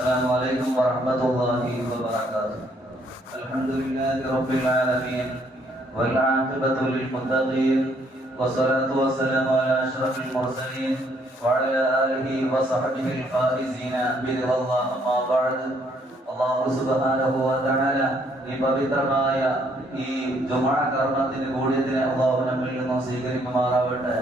السلام عليكم ورحمة الله وبركاته. الحمد لله رب العالمين والعاقبة للمتقين والصلاة والسلام على أشرف المرسلين وعلى آله وصحبه الفائزين برضا الله. أما بعد, അല്ലാഹു സുബ്ഹാനഹു വ തആല ഈ പവിത്രമായ ഈ ജുമുഅ കർമ്മത്തിന് കൂടിയതിനെ അല്ലാഹു നമ്മിൽ നിന്നും സ്വീകരിക്കുമാറാവട്ടെ.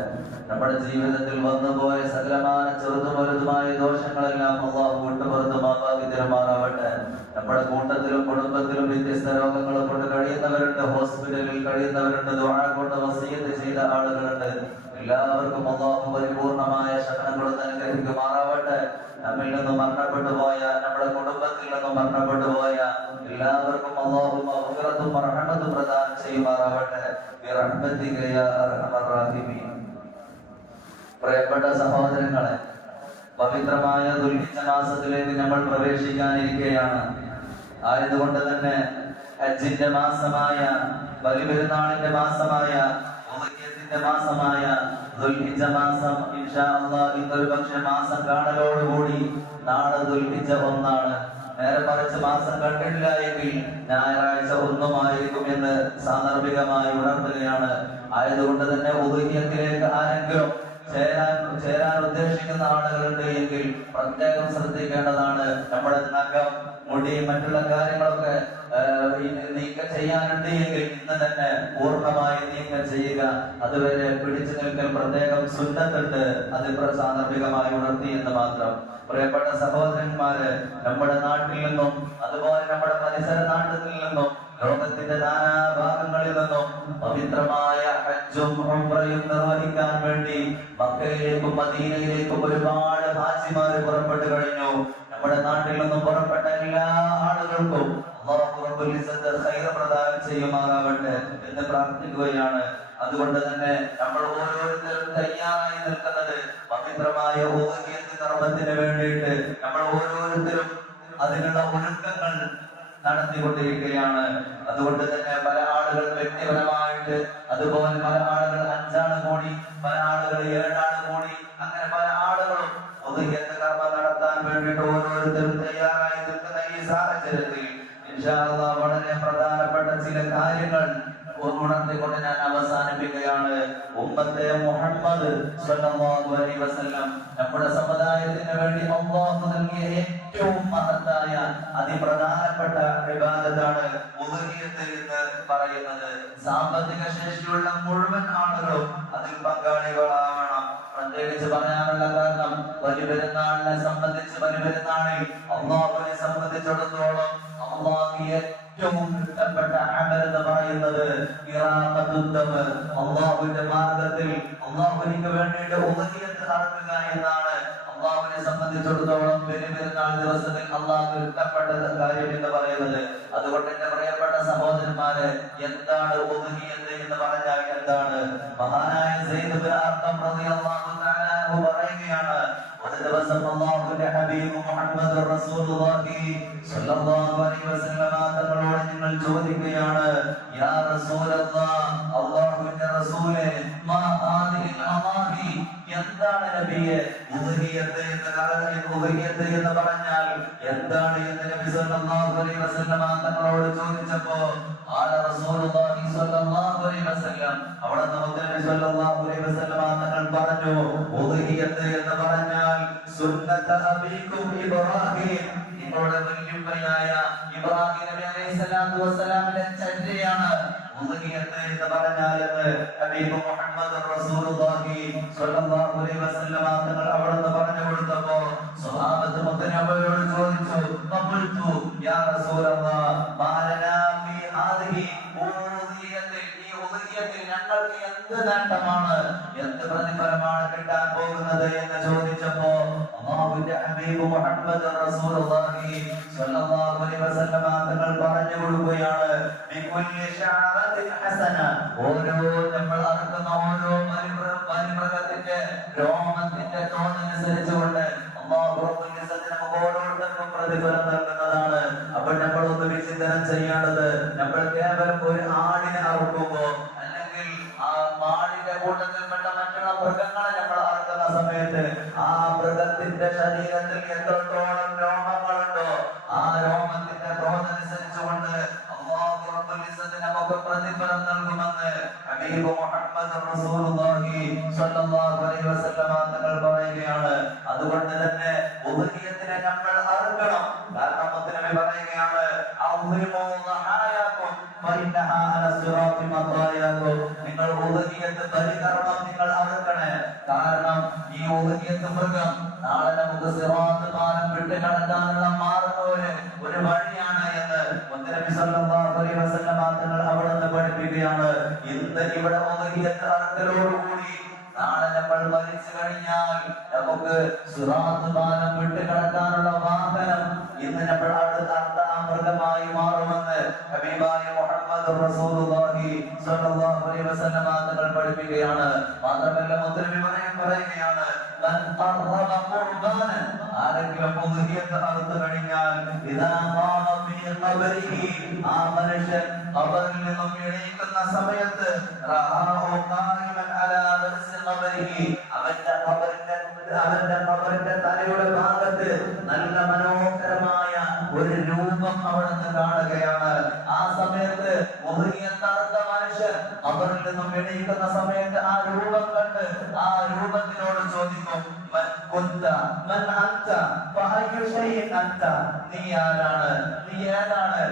നമ്മുടെ ജീവിതത്തിൽ വന്നുപോയ സകലമായ ചെറുതും വലുതുമായ ദോഷങ്ങളെല്ലാം അല്ലാഹു വിട്ടുപുറത്ത് മാപ്പാക്കി തരുമാറാവട്ടെ. നമ്മുടെ കൂട്ടത്തിലും കുടുംബത്തിലും വ്യത്യസ്ത രോഗങ്ങൾ കൊണ്ട് കഴിയുന്നവരുണ്ട്, ഹോസ്പിറ്റലിൽ കഴിയുന്നവരുണ്ട്, ദുആ കൊണ്ട് വസിയത്ത് ചെയ്ത ആളുകളുണ്ട്. എല്ലാവർക്കും അല്ലാഹു പരിപൂർണമായ ശരണം കൊടുത്ത് അനുഗ്രഹിക്കുമാറാവട്ടെ. നമ്മിൽ നിന്നും മരണപ്പെട്ടു പോയ, നമ്മുടെ കുടുംബത്തിൽ നിന്നും മരണപ്പെട്ടു പോയ എല്ലാവർക്കും അല്ലാഹു മഗ്ഫിറത്തും റഹ്മത്തും പ്രദാനം ചെയ്യുമാറാവട്ടെ. ബിറഹ്മതിക യാ അർഹമർ റഹീമീൻ. പ്രിയപ്പെട്ട സഹോദരങ്ങളെ, പവിത്രമായ ദുൽഹിജ്ജ മാസത്തിലേക്ക് നമ്മൾ പ്രവേശിക്കാനിരിക്കുകയാണ്. ആയതുകൊണ്ട് തന്നെ ഹജ്ജിന്റെ മാസമായ, ബലിപെരുന്നാളിന്റെ മാസമായ, ഉദ്ഹിയ്യത്തിന്റെ മാസമായ ദുൽഹിജ്ജ മാസം ഇൻഷാ അല്ലാഹ് ഇന്നൊരു പക്ഷേ മാസം കാണലോടുകൂടി നാളെ ദുൽഹിജ്ജ 1 നേരെ മറിച്ച് മാസം കണ്ടില്ല എങ്കിൽ ഞായറാഴ്ച 1 എന്ന് സാന്ദർഭികമായി ഉണർത്തുകയാണ്. ആയതുകൊണ്ട് തന്നെ ഉദ്ഹിയ്യത്തിലേക്ക് ആരെങ്കിലും ചേരാൻ ഉദ്ദേശിക്കുന്ന ആളുകളുണ്ട് എങ്കിൽ പ്രത്യേകം ശ്രദ്ധിക്കേണ്ടതാണ്. നമ്മുടെ നഖം, മുടി, മറ്റുള്ള കാര്യങ്ങളൊക്കെ നീക്കം ചെയ്യാനുണ്ട് എങ്കിൽ ഇന്ന് തന്നെ പൂർണ്ണമായി നീക്കം ചെയ്യുക. അതുവരെ പിടിച്ചു നിൽക്കൽ പ്രത്യേകം സുന്നത്തുണ്ട്. അത് സാന്ദർഭികമായി ഉണർത്തി എന്ന് മാത്രം. പ്രിയപ്പെട്ട സഹോദരന്മാരെ, നമ്മുടെ നാട്ടിൽ നിന്നും അതുപോലെ നമ്മുടെ പരിസര നാട്ടിൽ നിന്നും ലോകത്തിന്റെ നാനാഭാഗങ്ങളിൽ നിന്നും പവിത്രമായ ഹജ്ജും ഉംറയും നിർവഹിക്കാൻ വേണ്ടി മക്കയിലേക്കും മദീനയിലേക്കും ഒരുപാട് ഹാജിമാര് പുറപ്പെട്ടു കഴിഞ്ഞു. നമ്മുടെ നാട്ടിൽ നിന്നും പുറപ്പെട്ട എല്ലാ ആളുകൾക്കും അല്ലാഹു റബ്ബുൽ ഇസ്സത്ത് ഖൈർ പ്രദാനം ചെയ്യുമാറാവട്ടെ എന്ന് പ്രാർത്ഥിക്കുകയാണ്. അതുകൊണ്ട് തന്നെ നമ്മൾ ഓരോരുത്തരും തയ്യാറായി നിൽക്കുന്നത് പവിത്രമായ ഉദ്ഹിയ്യത്ത് കർമ്മത്തിന് വേണ്ടിയിട്ട് നമ്മൾ ഓരോരുത്തരും അതിനുള്ള ഒരുക്കങ്ങൾ നടത്തിക്കൊണ്ടിരിക്കുകയാണ്. അതുകൊണ്ട് തന്നെ പല ആളുകൾ വ്യക്തിപരമായിട്ട്, അതുപോലെ പല ആളുകൾ 5 ആള് കൂടി, പല ആളുകൾ 7 ആള് കൂടി, അങ്ങനെ പല ആളുകളും ഉദ്ഹിയ്യത്ത് കർമ്മം നടത്താൻ വേണ്ടിയിട്ട് ഓരോരുത്തരും തയ്യാറായി നിൽക്കുന്ന ഈ സാഹചര്യത്തിൽ ഇൻഷാ അല്ലാഹ് വളരെ പ്രധാനപ്പെട്ട ചില കാര്യങ്ങൾ ഉണർത്തിക്കൊണ്ട് ഞാൻ അവസാനിപ്പിക്കുകയാണ്. ഉമ്മത്തെ മുഹമ്മദ് സ്വല്ലല്ലാഹു അലൈഹി വസല്ലം നമ്മുടെ സമുദായത്തിന് വേണ്ടി അല്ലാഹു നൽകിയ ഏറ്റവും മഹത്തായ അതിപ്രധാനപ്പെട്ട ഇബാദത്താണ് ഉദ്ഹിയ്യത്ത് എന്ന് പറയുന്നത്. സാമ്പത്തിക ശേഷിയുള്ള മുഴുവൻ ആളുകളും അതിൽ പങ്കാളികളാവണം. പ്രത്യേകിച്ച് പറയാനുള്ള കാരണം, ബലിപെരുന്നാളിനെ സംബന്ധിച്ച്, ബലിപെരുന്നാളിൽ അല്ലാഹുവിനെ സംബന്ധിച്ചിടത്തോളം അല്ലാഹു ഏറ്റവും ഇഷ്ടപ്പെട്ട അമൽ എന്ന് പറയുന്നത് അല്ലാഹുവിന്റെ മാർഗത്തിൽ അല്ലാഹുവിന് വേണ്ടിയിട്ട് ഉദ്ഹിയ്യത്ത് നടത്തുക എന്നാണ്. അല്ലാഹുവിനെ സംബന്ധിച്ചിടത്തോളം ബലിപെരുന്നാൾ ദിവസത്തിൽ അല്ലാഹു ഇഷ്ടപ്പെട്ട കാര്യം എന്ന് പറയുന്നത്. അതുകൊണ്ട് എന്റെ പ്രിയപ്പെട്ട സഹോദരന്മാരെ, എന്താണ് ഉദ്ഹിയ്യത്ത് എന്ന് പറഞ്ഞാൽ എന്താണ്? മഹാനായ സയ്യിദ് ഇബ്നു അർഖം റളിയല്ലാഹു തആല അൻഹു പറയുകയാണ്, ഒരു ദിവസം അല്ലാഹുവിന്റെ ഹബീബ് മുഹമ്മദ് റസൂലുള്ളാഹി സ്വല്ലല്ലാഹു അലൈഹി വസല്ലം തങ്ങളോട് നിങ്ങൾ ചോദിക്കുകയാണ്, യാ റസൂലല്ലാഹ്, അല്ലാഹുവിന്റെ റസൂലേ, മാ ഹാദിഹിൽ അമാഹി, എന്താണ് നബിയെ ഉദ്ഹിയ്യത്ത് എന്ന് പറഞ്ഞാൽ എന്താണ് എന്ന് നബി സ്വല്ലല്ലാഹു അലൈഹി വസല്ലം തങ്ങളോട് ചോദിച്ചപ്പോൾ ആല റസൂലുള്ളാഹി സ്വല്ലല്ലാഹു അലൈഹി വസല്ലം, അവിടെ നമുക്ക് നബി സ്വല്ലല്ലാഹു അലൈഹി വസല്ലം തങ്ങൾ പറഞ്ഞു, ഉദ്ഹിയ്യത്ത് എന്ന് പറഞ്ഞാൽ സുന്നത അബീകും ഇബ്രാഹിം, നിങ്ങളുടെ വല്യുപ്പയായ ഇബ്രാഹിം നബി അലൈഹിസ്സലാത്തു വസ്സലാമിന്റെ ചര്യയാണ് ഉദ്ഹിയ്യത്ത് എന്ന് പറഞ്ഞാൽ എന്ന് ഹബീബ് മുഹമ്മദ് റസൂലുള്ളാഹി സ്വല്ലല്ലാഹു അലൈഹി വസല്ലം തങ്ങൾ അവിടുന്ന് പറഞ്ഞു കൊടുത്തപ്പോൾ സ്വഹാബത്ത് മുത്തനബിയോട് ചോദിച്ചു, ഖബൽതു യാ റസൂലല്ലാഹ്, മാലനാ ഫീ ഹാദിഹി ഉദ്ഹിയ്യത്തിൽ, ഈ ഉദ്ഹിയ്യത്തിൽ ഞങ്ങൾക്ക് എന്ത് നേട്ടമാണ്, എന്ത് പ്രതിഫലമാണ് കിട്ടാൻ പോകുന്നത് എന്ന് ചോദിച്ചപ്പോൾ അല്ലാഹുവിന്റെ ഹബീബ് മുഹമ്മദ് റസൂലുള്ളാഹി സ്വല്ലല്ലാഹു അലൈഹി വസല്ലം തങ്ങൾ പറഞ്ഞു കൊടുക്കുകയാണ്, ബികുല്ലി ശഅറത്തിൻ ഹസന, ഓരോ നമ്മൾ അറുക്കുന്ന ഓരോ പരിമൃഗത്തിന്റെ രോമത്തിന്റെ തോന്നനുസരിച്ചുകൊണ്ട് അല്ലാഹു റബ്ബുൽ ഇസ്സത്ത് നമുക്ക് ഓരോരുത്തർക്കും പ്രതിഫലം നൽകുന്നതാണ്. അപ്പോൾ നമ്മൾ ഒന്ന് വിചിന്തനം ചെയ്യേണ്ടത്, നമ്മൾ കേവലം ഒരു ആടിനെ അറുക്കുമ്പോൾ അല്ലെങ്കിൽ ആ മാടിന്റെ കൂട്ടത്തിൽപ്പെട്ട മറ്റുള്ള മൃഗങ്ങളെ നമ്മൾ അറുക്കുന്ന സമയത്ത് ആ മൃഗത്തിന്റെ ശരീരത്തിൽ എത്രത്തോളം രോമങ്ങളുണ്ട് നമ്മൾ അറുക്കണം. കാരണം മുത്തനബി പറയുകയാണ് നിങ്ങൾ ഉദഹിയത്ത് ബലികർമ്മം നിങ്ങൾ അറുക്കണേ. കാരണം ഈ ഉദഹിയത്ത് മൃഗം നാളെ നമുക്ക് സിറാത്ത് പാലം വിട്ട് കടക്കാനുള്ള മാർഗ്ഗം ഒരു വഴിയാണ് എന്ന് മുത്തനബി സല്ലല്ലാഹു അലൈഹി വസല്ലം തങ്ങൾ അവിടുന്ന് പഠിപ്പിക്കുകയാണ്. ഇന്ന് ഇവിടെ ഉദഹിയത്ത് അറുക്കലോടുകൂടി നാളെ നമ്മൾ മരിച്ചു കഴിഞ്ഞാൽ നമുക്ക് സിറാത്ത് പാലം വിട്ട് കടക്കാനുള്ള വാഹനം ഇന്ന് നമ്മൾ അടുത്ത മൃഗമായി മാറുമെന്ന് ഹബീബായ മുഹമ്മദ് റസൂലുള്ളാഹി സ്വല്ലല്ലാഹു അലൈഹി വസല്ലം തങ്ങൾ പഠിപ്പിക്കുകയാണ്. മാത്രമല്ല മുത്തനബി പറയുകയാണ് ആരെങ്കിലും ഉദ്ഹിയത്ത് അറുത്തു കഴിഞ്ഞാൽ ആ മനുഷ്യൻ ഖബറിൽ നിന്നും എണീക്കുന്ന സമയത്ത് അവന്റെ ഖബറിന്റെ തലയുടെ ഭാഗത്ത് നല്ല മനോഹരമായ ഒരു രൂപം അവിടുന്ന് കാണുകയാണ്. ആ സമയത്ത് ഉദ്ഹിയത്തറുത്ത മനുഷ്യൻ ഖബറിൽ നിന്നും എണീക്കുന്ന സമയത്ത് ആ രൂപം കണ്ട് ആ രൂപത്തിനോട് ചോദിക്കും, നീ ആരാണ്, നീ ഏതാണ്,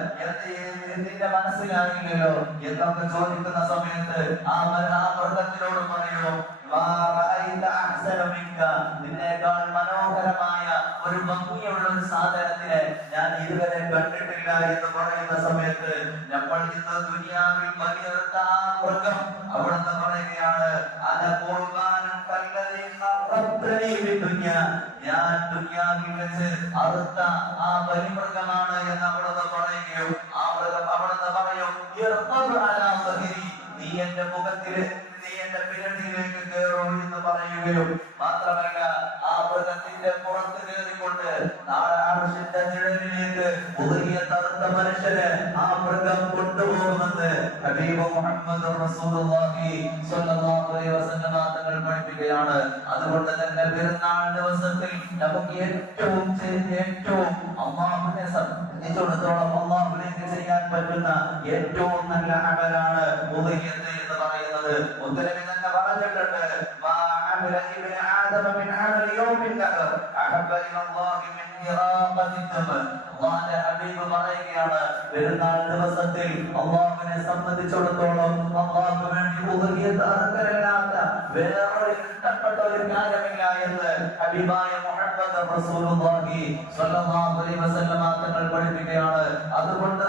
നിന്റെ മനസ്സിലായില്ലല്ലോ എന്നൊക്കെ ചോദിക്കുന്ന സമയത്ത് ആ മൃഗത്തിനോട് പറയൂ, നിന്നേക്കാൾ മനോഹരമായ ഒരു ഭംഗിയുള്ള ഒരു സാധനത്തിനെ ഞാൻ ഇതുവരെ കണ്ടിട്ടില്ല എന്ന് പറയുന്ന സമയത്ത് നമ്മൾ ഇന്ന് ദുനിയാവിൽ ബലിയെടുത്ത ആ മൃഗം അവിടുന്ന് പറയുകയാണ്, ഞാൻ ദുനിയാവിൽ വെച്ച് അറുത്ത ആ ബലിമൃഗമാണ് എന്ന് അവിടുന്ന് പറയുകയും ആ മൃഗം അവിടുന്ന് പറയും, നീ എന്റെ മുഖത്തിൽ നീ എന്റെ പിരടിയിലേക്ക് കയറൂ എന്ന് പറയുകയും മാത്രമല്ല ആ മൃഗത്തിന്റെ പുറത്ത് കയറിക്കൊണ്ട് നാളെ അർശിന്റെ നിഴലിലേക്ക് ഉദഹിയത്തറുത്ത മനുഷ്യന് ആ മൃഗം കൊണ്ടുപോകുമെന്ന് ഹബീബ് മുഹമ്മദ് റസൂലുള്ളാഹി സ്വല്ലല്ലാഹു അലൈഹി വസല്ലം തങ്ങൾ പഠിപ്പിക്കുകയാണ്. അതുകൊണ്ട് തന്നെ പെരുന്നാൾ ദിവസത്തിൽ നമുക്ക് ഏറ്റവും അല്ലാഹുവിനെ സംബന്ധിച്ചിടത്തോളം അല്ലാഹുവിലേക്ക് ചെയ്യാൻ പറ്റുന്ന ഏറ്റവും നല്ല അമലാണ് ഉദഹിയത്ത് എന്ന് പറയുന്നത്. മുത്തനബി തന്നെ പറഞ്ഞിട്ടുണ്ട്, പെരുന്നാൾ ദിവസത്തിൽ അല്ലാഹുവിനെ സംബന്ധിച്ചിടത്തോളം അല്ലാഹുവിന് വേണ്ടി ഉദഹിയത്ത് അറുക്കലില്ലാത്ത വേറൊരു ഇഷ്ടപ്പെട്ട ഒരു കാര്യമില്ല എന്ന് ഹബീബായ മുഹമ്മദ് റസൂലുള്ളാഹി സ്വല്ലല്ലാഹു അലൈഹി വസല്ലം തങ്ങൾ പഠിപ്പിക്കുകയാണ്. അതുകൊണ്ട്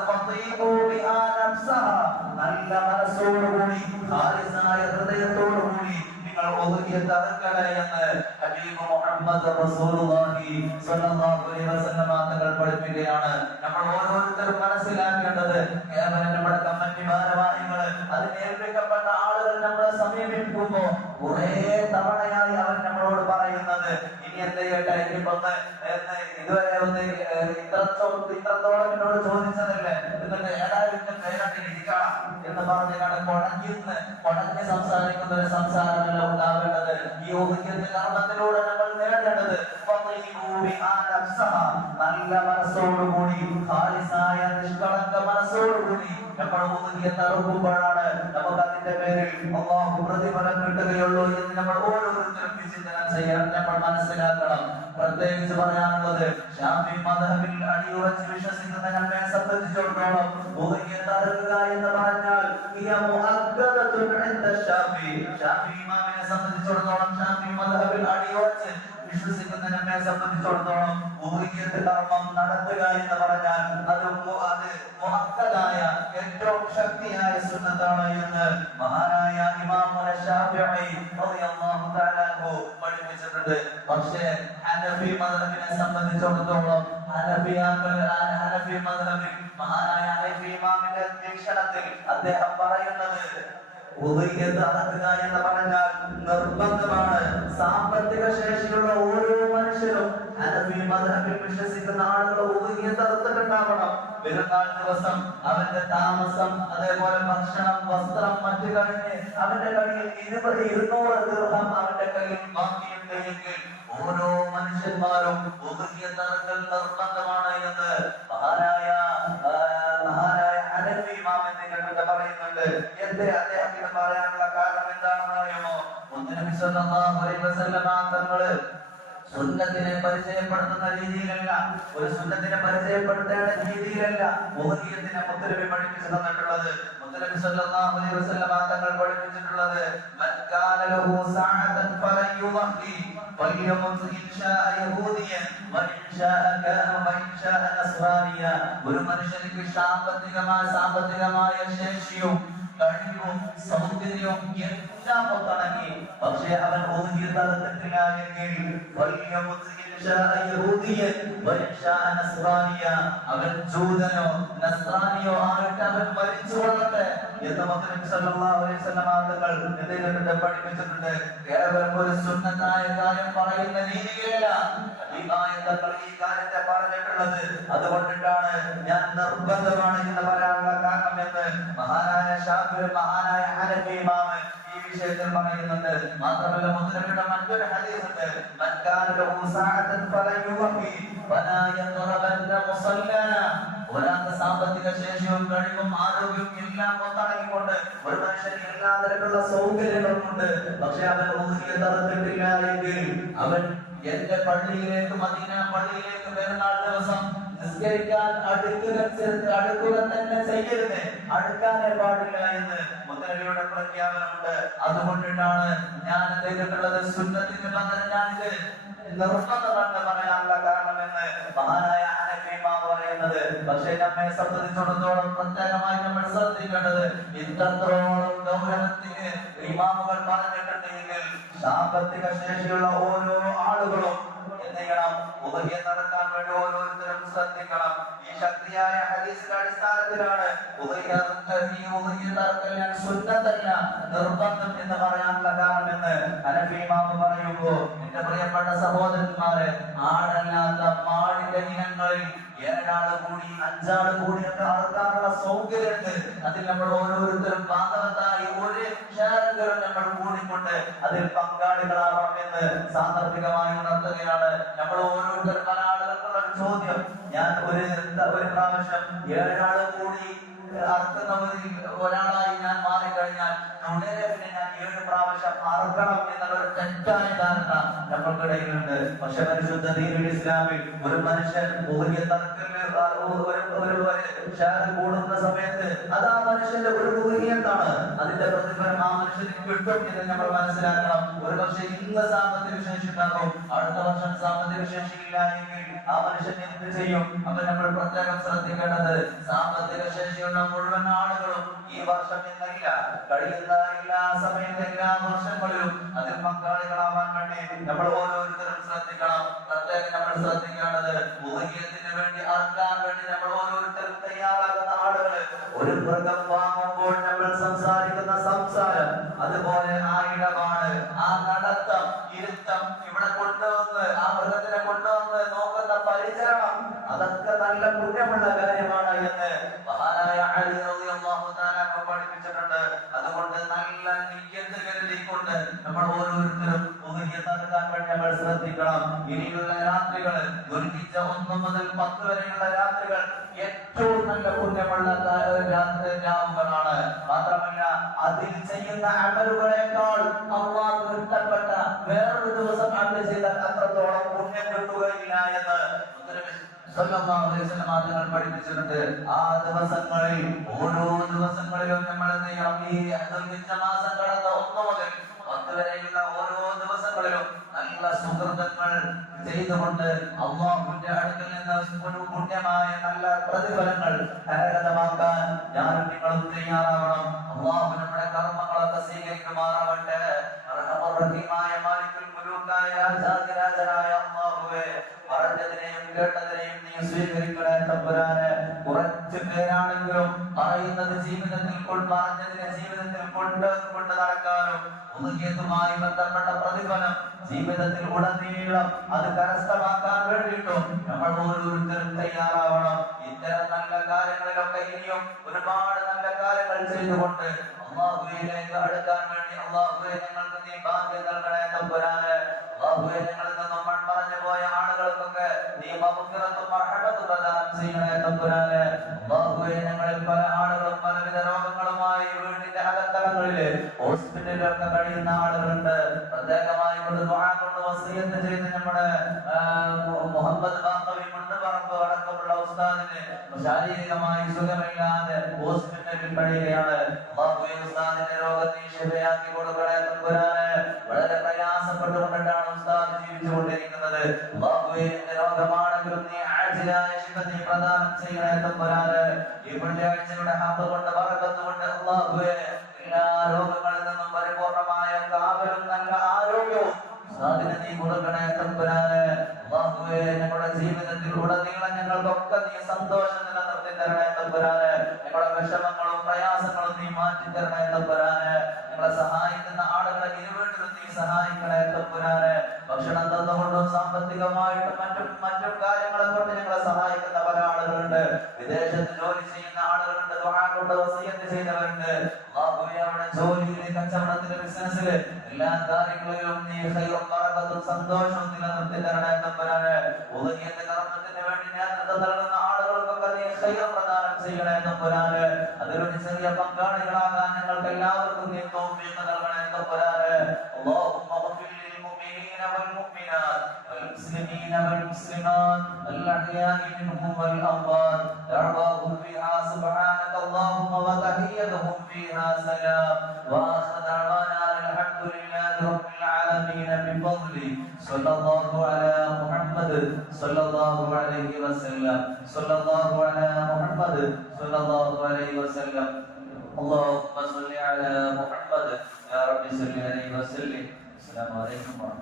നല്ല മനസ്സോടുകൂടി ഖാലിസായ ഹൃദയത്തോടുകൂടി നിങ്ങൾ ഉദഹിയത്ത് അറുക്കണേ എന്ന് ഹബീബ് മുഹമ്മദ് റസൂലുള്ളാഹി സ്വല്ലല്ലാഹു അലൈഹി വസല്ലം തങ്ങൾ പഠിപ്പിക്കുകയാണ്. നമ്മൾ ഓരോരുത്തരും മനസ്സിലാക്കേണ്ടത് കേവലം നമ്മുടെ കമ്മിറ്റി ഭാരവാഹികൾ അതിന് ഏൽപ്പിക്കപ്പെട്ട ആളുകൾ നമ്മളെ സമീപിക്കുമ്പോൾ കുറെ തവണയായി അവർ നമ്മളോട് പറയുന്നത്, ഇനി എന്ത് ചെയ്യട്ടെ, ഇനിയിപ്പൊന്ന് ഇതുവരെ ഒന്ന് ഇത്രത്തോളം എന്നോട് ചോദിച്ചതല്ലേ, എന്നിട്ട് ഏതായാലും പേരൊക്കെ ഇരിക്കണം എന്ന് പറഞ്ഞ് കൊടഞ്ഞ് സംസാരിക്കുന്ന ഒരു സംസാരമല്ല ഉണ്ടാവേണ്ടത്. ഈ ഉദഹിയത്ത് കർമ്മത്തിലൂടെ നമ്മൾ നേടേണ്ടത് നല്ല മനസ്സോടുകൂടി ഖാലിസായ നിഷ്കളങ്ക മനസ്സോടുകൂടി നമ്മൾ ഉദഹിയത്ത് അറുക്കുമ്പോഴാണ് നമുക്ക് അതിന്റെ പേരിൽ അല്ലാഹു പ്രതിഫലം കിട്ടുകയുള്ളൂ എന്ന് നമ്മൾ ഓരോരുത്തരും വിചിന്തനം ചെയ്യാൻ നമ്മൾ മനസ്സിലാക്കണം. പ്രത്യേകിച്ച് പറയാനുള്ളത് ശാഫി മദ്ഹബിൽ അടിയുറച്ച് വിശ്വസിക്കുന്ന നമ്മെ സംബന്ധിച്ചിടത്തോളം ഉദഹിയത്ത് അറുക്കുക എന്ന് പറഞ്ഞാൽ ശാഫി ഇമാമിനെ സംബന്ധിച്ചിടത്തോളം ഷാഫി മദ്ഹബിൽ അടിയുറച്ച് വിശ്വസിക്കുന്ന നമ്മെ സംബന്ധിച്ചിടത്തോളം ഉദഹിയത്ത് കർമ്മം നടത്തുക എന്ന് പറഞ്ഞാൽ അത് മുഅക്കദായ ഏറ്റവും ശക്തിയായ സുന്നത്താണ് എന്ന് മഹാനായ ഇമാമുന ശാഫിഈ റളിയല്ലാഹു തആല അൻഹു പഠിപ്പിച്ചിട്ടുണ്ട്. പക്ഷേ ഹനഫി മദ്ഹബിനെ സംബന്ധിച്ചിടത്തോളം ഹനഫി മദ്ഹബിൽ മഹാനായ ഹനഫി ഇമാമിന്റെ വീക്ഷണത്തിൽ അദ്ദേഹം പറയുന്നത് ഉദഹിയത്ത് അറുക്കുക എന്ന് പറഞ്ഞാൽ നിർബന്ധമാണ്. സാമ്പത്തിക ശേഷിയുള്ള ഓരോ മനുഷ്യരും ഹനഫി മദ്ഹബിൽ വിശ്വസിക്കുന്ന ആളുകൾ ഉദഹിയത്ത് അറുത്തിട്ടുണ്ടാവണം. പെരുന്നാൾ ദിവസം അവന്റെ താമസം, അതേപോലെ ഭക്ഷണം, വസ്ത്രം മറ്റു കഴിഞ്ഞ് അവന്റെ കയ്യിൽ 200 ദിർഹം അവന്റെ കയ്യിൽ ബാക്കിയുണ്ടെങ്കിൽ ഓരോ മനുഷ്യന്മാരും ഉദഹിയത്ത് അറുക്കൽ നിർബന്ധമാണ് എന്ന് മഹാനായ ഹനഫി ഇമാമിനെ കണ്ടിട്ട് പറയുന്നുണ്ട്. എന്തേ അദ്ദേഹം ഇത് പറയാനുള്ള കാരണം എന്താണെന്ന് അറിയുമോ? മുത്തനബി സല്ലല്ലാഹു അലൈഹി വസല്ലം തങ്ങള് സുന്നത്തിനെ പരിചയപ്പെടുത്തുന്ന രീതിയിലല്ല ഒരു സുന്നത്തിനെ പരിചയപ്പെടുത്തേണ്ട രീതിയിലല്ല ഉദ്ഹിയത്തിനെ മുത്തനബി പഠിപ്പിച്ചു തന്നിട്ടുള്ളത്. മുത്തനബി സല്ലല്ലാഹു അലൈഹി വസല്ലം തങ്ങൾ പഠിപ്പിച്ചിട്ടുള്ളത് മൻ കാന ലഹു സഅതൻ ഫലൻ യുദ്ഹി ഫൽയമുത് ഇൻശാഅ യഹൂദിയൻ വഇൻശാഅ നസ്റാനിയ. ഒരു മനുഷ്യനിക്ക് സാമ്പത്തികമായ ശേഷിയും കഴിവും സൗന്ദര്യവും എല്ലാം ഒത്തണങ്ങി, പക്ഷേ അവൻ ഉദ്ഹിയ തന്നിട്ടില്ല എങ്കിൽ അവൻ ജൂതനോ നസ്രാനിയോ ആയിട്ട് അവൻ മരിച്ചുകൊള്ളട്ടെ എന്ന് മുത്തനബി സല്ലല്ലാഹു അലൈഹി വസല്ലം തങ്ങൾ പഠിപ്പിച്ചിട്ടുണ്ട്. കേവലം ഒരു സുന്നത്തായ കാര്യം പറയുന്ന രീതിയിലല്ല ഈ കാര്യത്തെ പറഞ്ഞിട്ടുള്ളത്. അതുകൊണ്ടിട്ടാണ് ഞാൻ നിർബന്ധമാണ് എന്ന് പറയാനുള്ള കാരണം എന്ന് മഹാനായ ശാഫിഈ മഹാനായ ഹനഫി ഇമാം ഈ വിഷയത്തിൽ പറയുന്നുണ്ട്. മാത്രമല്ല മുത്തനബിയുടെ മറ്റൊരു ഹദീസ് ഉണ്ട്, മൻ കാന ലഹു സഅതൻ ഫലൻ യുദ്ഹി വലാ യഖറബന്ന മുസല്ലന. ഒരാൾക്ക് സാമ്പത്തിക ശേഷിയും കഴിവും ആരോഗ്യവും എല്ലാം ഒത്തടങ്ങിക്കൊണ്ട് ഒരു മനുഷ്യന് എല്ലാ തരത്തിലുള്ള സൗകര്യങ്ങളുമുണ്ട്, പക്ഷെ അവൻ ഉദ്ഹിയ തന്നിട്ടില്ല എങ്കിൽ അവൻ എന്റെ പള്ളിയിലേക്ക് മദീന പള്ളിയിലേക്ക് പെരുന്നാൾ ദിവസം നിസ്കരിക്കാൻ അടുക്കുക തന്നെ ചെയ്യരുത്, അടുക്കാനേ പാടില്ല എന്ന് മുത്തനബിയുടെ പ്രഖ്യാപനമുണ്ട്. അതുകൊണ്ടിട്ടാണ് ഞാൻ ചെയ്തിട്ടുള്ളത് സുന്നത്തിന് പകരം ഞാനിത് നിർബന്ധമെന്ന് പറയാനുള്ള കാരണമെന്ന് മഹാനായ ഹനഫി ഇമാം പറയുന്നത്. പക്ഷേ നമ്മെ സംബന്ധിച്ചിടത്തോളം പ്രത്യേകമായി നമ്മൾ ശ്രദ്ധിക്കേണ്ടത് ഇത്രത്തോളം ഗൗരവത്തിന് ഇമാമുകൾ പറഞ്ഞിട്ടുണ്ടെങ്കിൽ സാമ്പത്തിക ശേഷിയുള്ള ഓരോ ആളുകളും എന്ത് ചെയ്യണം? ഉദ്ഹിയ നടക്കാൻ വേണ്ടി ഓരോരുത്തരും ശ്രദ്ധിക്കണം. ഈ ശക്തിയായ ഹദീസിന്റെ അടിസ്ഥാനത്തിലാണ് ഉദ്ഹിയ നടക്കൽ സുന്നത്തല്ല നിർബന്ധം എന്ന് പറയാനുള്ള കാരണമെന്ന് ഹനഫി ഇമാം പറയുമ്പോൾ, എന്റെ പ്രിയപ്പെട്ട സഹോദരന്മാരെ, ആടല്ലാത്ത മാടിന്റെ ഇനങ്ങളിൽ 7 ആള് കൂടി 5 ആള് കൂടിയൊക്കെ അറക്കാനുള്ള സൗകര്യമുണ്ട്. അതിൽ നമ്മൾ ഓരോരുത്തരും ബാധവത്തായി ഒരു ഷെയറെങ്കിലും നമ്മൾ കൂടിക്കൊണ്ട് അതിൽ പങ്കാളികളാവണമെന്ന് സാന്ദർഭികമായി ഉണർത്തുകയാണ്. നമ്മൾ ഓരോരുത്തരും പല ആളുകൾക്കുള്ള ഒരു ചോദ്യം, ഞാൻ ഒരു പ്രാവശ്യം 7 ആള് കൂടി അറുക്കുന്ന ഒരാളായി ഞാൻ മാറിക്കഴിഞ്ഞാൽ പിന്നെ ഞാൻ 7 പ്രാവശ്യം അറുക്കണം എന്നുള്ള ഒരു തെറ്റായ ധാരണ നമ്മൾക്കിടയിലുണ്ട്. പക്ഷെ പരിശുദ്ധ ദീനുൽ ഇസ്ലാമിൽ ഒരു മനുഷ്യൻ കൂടുന്ന സമയത്ത് അത് ആ മനുഷ്യന്റെ ഒരു ഉദ്ഹിയത്താണ്. അതിന്റെ പ്രതിഫലം ആ മനുഷ്യന് കിട്ടും എന്ന് നമ്മൾ മനസ്സിലാക്കണം. ഒരു പക്ഷെ ഇന്ന് സാമ്പത്തിക ശേഷി ഉണ്ടാകും, അടുത്ത വർഷം സാമ്പത്തിക ശേഷി ഇല്ല എങ്കിൽ ആ മനുഷ്യൻ എന്ത് ചെയ്യും? അപ്പൊ നമ്മൾ പ്രത്യേകം ശ്രദ്ധിക്കേണ്ടത്, സാമ്പത്തിക ശേഷിയുള്ള മുഴുവൻ ആളുകളും ഈ വർഷം ഇന്നില്ല, കഴിയുന്ന എല്ലാ സമയത്ത് എല്ലാ വർഷങ്ങളിലും അതിൽ പങ്കാളികളാവാൻ വേണ്ടി നമ്മൾ ഓരോരുത്തരും ശ്രദ്ധിക്കണം. പ്രത്യേകം നമ്മൾ ശ്രദ്ധിക്കേണ്ടത്, ഉദ്ഹിയത്തിന് വേണ്ടി അറക്കാൻ വേണ്ടി നമ്മൾ ഓരോരുത്തരും തയ്യാറാകുന്ന ആളുകൾ ഒരു മൃഗം വാങ്ങുമ്പോൾ നമ്മൾ സംസാരിക്കുന്ന സംസാരം, അതുപോലെ ആ ഇടപാട്, ആ നടത്തം, ഇരുത്തം, ഇവിടെ കൊണ്ടുവന്ന് ആ മൃഗത്തിനെ കൊണ്ടുവന്ന് നോക്കുന്ന പരിചരണം, അതൊക്കെ നല്ല പുണ്യമുള്ള കാര്യമാണ് എന്ന് മഹാനായ അലി റളിയല്ലാഹു തആല പഠിപ്പിച്ചിട്ടുണ്ട്. അതുകൊണ്ട് നല്ല നിയ്യത്ത് കരുതിക്കൊണ്ട് നമ്മൾ ഓരോരുത്തരും ഉദ്ഹിയ നടക്കാൻ വേണ്ടി നമ്മൾ ശ്രദ്ധിക്കണം. ഇനിയുള്ള രാത്രികൾ ദുൽഹിജ്ജ 1 മുതൽ 10 വരെയുള്ള രാത്രികൾ ഏറ്റവും നല്ല പുണ്യമുള്ള രാവുകളാണ്. മാത്രമല്ല അതിൽ ചെയ്യുന്ന അമലുകളെക്കാൾ അല്ലാഹു ഇഷ്ടപ്പെട്ട വേറൊരു ദിവസം അമൽ ചെയ്താൽ അത്രത്തോളം പുണ്യം കിട്ടുകയില്ല എന്ന് സല്ലല്ലാഹു അലൈഹി വസല്ലം തങ്ങൾ പഠിപ്പിച്ചിട്ടുണ്ട്. ആ ദിവസങ്ങളിൽ ഓരോ ദിവസങ്ങളിലും നമ്മൾ എന്ത് ചെയ്യണം? ഈ ദുൽഹിജ്ജ മാസം കടന്ന 1 മുതൽ 10 വരെയുള്ള ഓരോ ദിവസങ്ങളിലും നല്ല സുഹൃത്തുക്കൾ ചെയ്തുകൊണ്ട് അല്ലാഹുവിന്റെ അടുക്കൽ നിന്ന് പുണ്യമായ നല്ല പ്രതിഫലങ്ങൾ കരഗതമാക്കാൻ ഞാനും നിങ്ങളും തയ്യാറാവണം. അല്ലാഹു നമ്മുടെ കർമ്മങ്ങളൊക്കെ സ്വീകരിക്കുമാറാവട്ടെ. റഹീമായ മാലിക്കുൽ മുലൂക്കായ രാജാതിരാജനായ അല്ലാഹുവേ, പറഞ്ഞതിനെയും കേട്ടതിനെയും നീ സ്വീകരിക്കണേ തമ്പുരാനെ. കുറച്ചു പേരാണെങ്കിലും പറയുന്നത് ജീവിതത്തിൽ പറഞ്ഞതിനെ ജീവിതത്തിൽ കൊണ്ട് നടക്കാനും ഉദ്ഹിയത്തുമായി ബന്ധപ്പെട്ട പ്രതിഫലം ജീവിതത്തിൽ ഉടനീളം അത് കരസ്ഥമാക്കാൻ വേണ്ടിയിട്ടും നമ്മൾ ഓരോരുത്തരും തയ്യാറാവണം. ഇത്തരം നല്ല കാര്യങ്ങളിലൊക്കെ ഇനിയും ഒരുപാട് നല്ല കാര്യങ്ങൾ ചെയ്തുകൊണ്ട് അല്ലാഹുവിലേക്ക് അടുക്കാൻ വേണ്ടി അല്ലാഹുവേ ഞങ്ങൾക്ക് നീ ഭാഗ്യം നൽകണേ തമ്പുരാനെ. അല്ലാഹുവേ ഞങ്ങളിൽ നിന്നും മൺമറഞ്ഞു പോയ ആളുകൾക്കൊക്കെ നീ മഗ്ഫിറത്തും റഹ്മത്തും പ്രദാനം ചെയ്യണേ തമ്പുരാനെ. അല്ലാഹുവേ ഞങ്ങളിൽ പല ആളുകളും പലവിധ രോഗങ്ങളുമായി വീടിന്റെ അകത്തളങ്ങളില് ഹോസ്പിറ്റലിലൊക്കെ കഴിയുന്ന ആളുകളുണ്ട്. പ്രത്യേകമായി കൊണ്ട് ദുആ കൊണ്ട് വസിയത്ത് ചെയ്ത് നമ്മുടെ മുഹമ്മദ് ബാഖവി കൊണ്ട് ശാരീരികമായി സുഖമില്ലാതെ ഹോസ്പിറ്റലിൽ കഴിയുകയാണ്. അല്ലാഹുവേ ഉസ്താദിന്റെ രോഗം നീ ശിഫയാക്കി കൊടുക്കണേ തമ്പുരാനെ. വളരെ പ്രയാസപ്പെട്ടുകൊണ്ടിട്ടാണ് ഉസ്താദ് ജീവിച്ചുകൊണ്ടിരിക്കുന്നത്. അല്ലാഹുവേ എന്ത് രോഗമാണെങ്കിലും നീ ആജിലായ ശിഫ നീ പ്രദാനം ചെയ്യണേ തമ്പുരാനെ. ഈ വെള്ളിയാഴ്ചയുടെ ഹഖ് കൊണ്ട് ബറക്കത്ത് കൊണ്ട് അല്ലാഹുവേ എല്ലാ രോഗങ്ങളിൽ നിന്നും പരിപൂർണമായ കാവലും നല്ല ആരോഗ്യവും ഉസ്താദിനെ നീ കൊടുക്കണേ തമ്പുരാനെ. അല്ലാഹുവേ ഞങ്ങളുടെ ജീവിതത്തിൽ ഉടനീളം ഞങ്ങൾക്കൊക്കെ നീ സന്തോഷം നിലനിർത്തി തരണേ തമ്പുരാനെ. ഞങ്ങളുടെ വിഷമങ്ങളും പ്രയാസങ്ങളും നീ മാറ്റി തരണേ തമ്പുരാനെ. ഞങ്ങളെ സഹായിക്കുന്ന ആളുകളെ ഇരുവീട്ടിലും നീ സഹായിക്കണേ തമ്പുരാനെ. ഭക്ഷണം തന്നുകൊണ്ടും സാമ്പത്തികമായിട്ടും മറ്റും കാര്യങ്ങളെ കൊണ്ട് ഞങ്ങളെ സഹായിക്കുന്ന പല ആളുകളുണ്ട്. വിദേശത്ത് ജോലി ചെയ്യുന്ന ആളുകളുണ്ട്. ദുആ കൊണ്ട് വസിയത്ത് ചെയ്തവരുണ്ട്. അല്ലാഹുവേ അവിടെ ജോലിയിലെ കച്ചവടത്തിലെ ബിസിനസ്സിലെ എല്ലാ കാര്യങ്ങളിലും നീ ഖൈറും ബറക്കത്തും സന്തോഷവും നിലനിർത്തി തരണേ തമ്പുരാനെ. ഉദഹിയത്തെ കർമ്മത്തിന് വേണ്ടി നേതൃത്വം നൽകുന്ന ആളുകൾക്കൊക്കെ നീ ഖൈർ പ്രദാനം ചെയ്യണേ തമ്പുരാനെ. അതിലൊരു ചെറിയ പങ്കാളികളാകാൻ ഞങ്ങൾക്ക് എല്ലാവർക്കും നീ തൗഫീഖ് നൽകണേ തമ്പുരാനെ. അല്ലാഹുമ്മ ഗ്ഫിർ ലിൽ മുഅ്മിനീന വൽ മുഅ്മിനാത് വൽ മുസ്ലിമീന വൽ മുസ്ലിമാത് അൽ അഹ്യാഇ മിൻഹും വൽ അംവാത് ദഅവാഹും ഫീഹാ സുബ്ഹാനക അല്ലാഹുമ്മ വ തഹിയ്യതുഹും ഫീഹാ സലാം വ ആഖിറു ദഅവാനാ അൽഹംദുലില്ലാഹി റബ്ബിൽ ആലമീൻ ബിഫദ്ലി സല്ലല്ലാഹു അലാ മുഹമ്മദ് സല്ലല്ലാഹു അലൈഹി വസല്ലം സല്ലല്ലാഹു അലാ മുഹമ്മദ് സല്ലല്ലാഹു അലൈഹി വസല്ലം. اللهم صل على محمد يا رب صل عليه وسلم. السلام عليكم ورحمة الله.